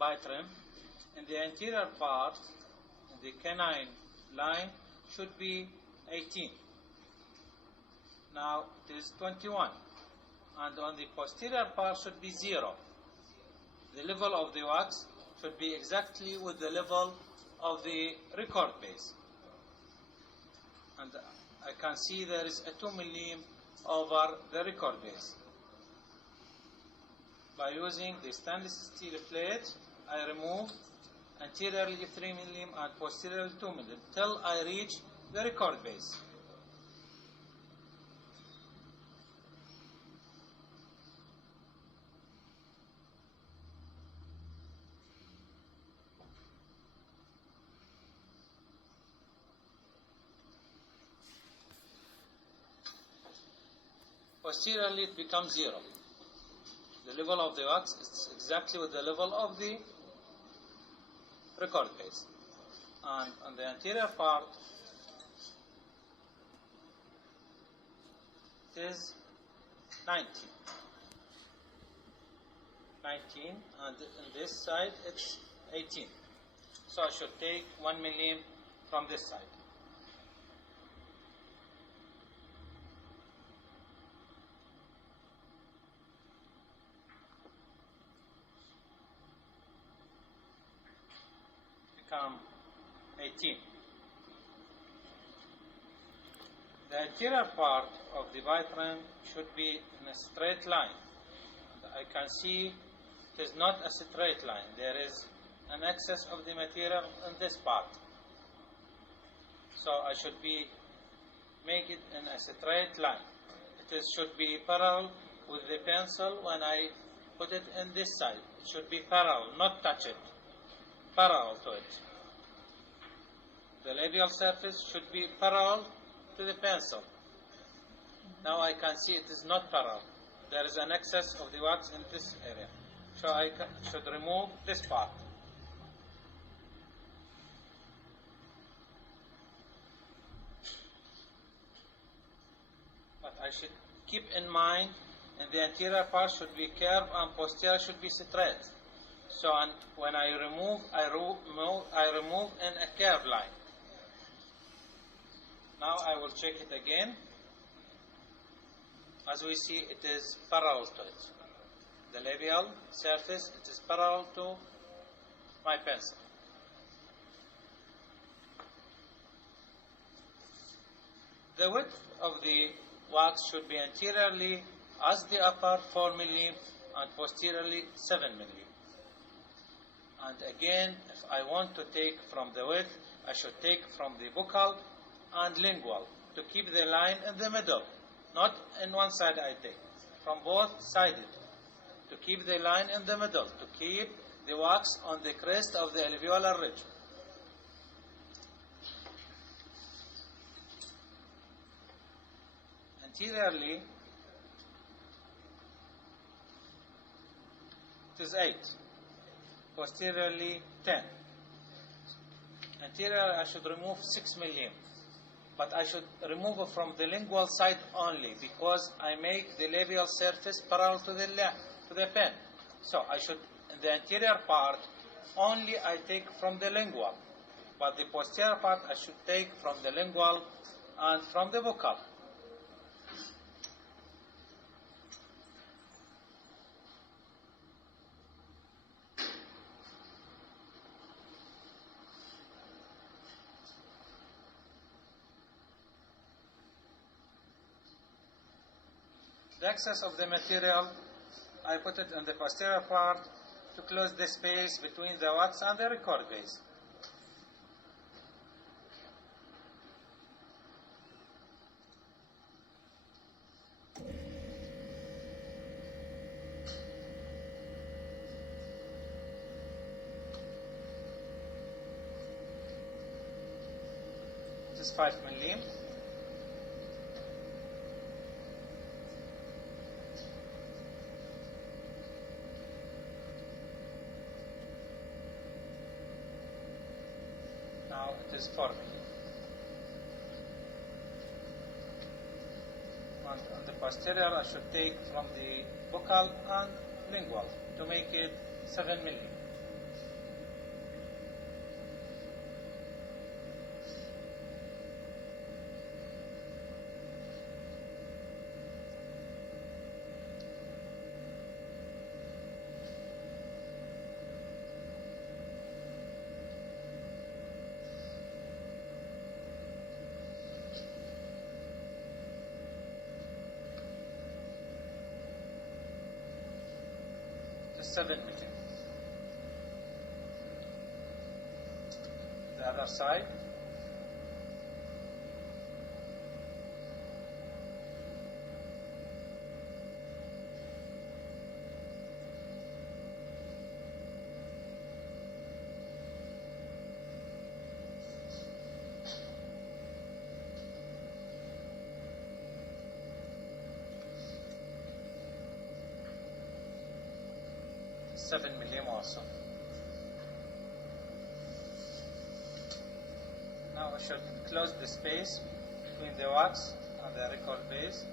bitrim, in the anterior part, the canine line should be 18. Now it is 21. And on the posterior part should be 0. The level of the wax should be exactly with the level of the record base. And I can see there is a 2 mm over the record base. By using the stainless steel plate, I remove anteriorly 3 mm and posteriorly 2 mm till I reach the record base. Posteriorly it becomes 0. The level of the wax is exactly with the level of the record base. And on the anterior part, it is 19. And on this side it's 18. So I should take 1 mm from this side. Become 18. The anterior part of the bitrim should be in a straight line. I can see it is not a straight line. There is an excess of the material in this part. So I should make it in a straight line. It should be parallel with the pencil when I put it in this side. It should be parallel, not touch it. Parallel to it. The labial surface should be parallel to the pencil. Now I can see it is not parallel. There is an excess of the wax in this area. So I should remove this part. But I should keep in mind, in the anterior part should be curved and posterior should be straight. So when I remove in a curved line. Now I will check it again. As we see, it is parallel to it. The labial surface, it is parallel to my pencil. The width of the wax should be anteriorly as the upper 4 mm and posteriorly 7 mm. And again, if I want to take from the width, I should take from the buccal and lingual to keep the line in the middle. Not in one side I take, from both sided, to keep the line in the middle, to keep the wax on the crest of the alveolar ridge. Anteriorly, it is 8, posteriorly 10. Anterior I should remove 6 mm. But I should remove it from the lingual side only because I make the labial surface parallel to the pen. So I should, in the anterior part, only I take from the lingual. But the posterior part I should take from the lingual and from the buccal. The excess of the material, I put it in the posterior part to close the space between the wax and the record base. This is 5 mm. Now it is 4 mm. And on the posterior I should take from the buccal and lingual to make it 7 mm. 7 milli. The other side. Seven milli also. Now we should close the space between the wax and the record base.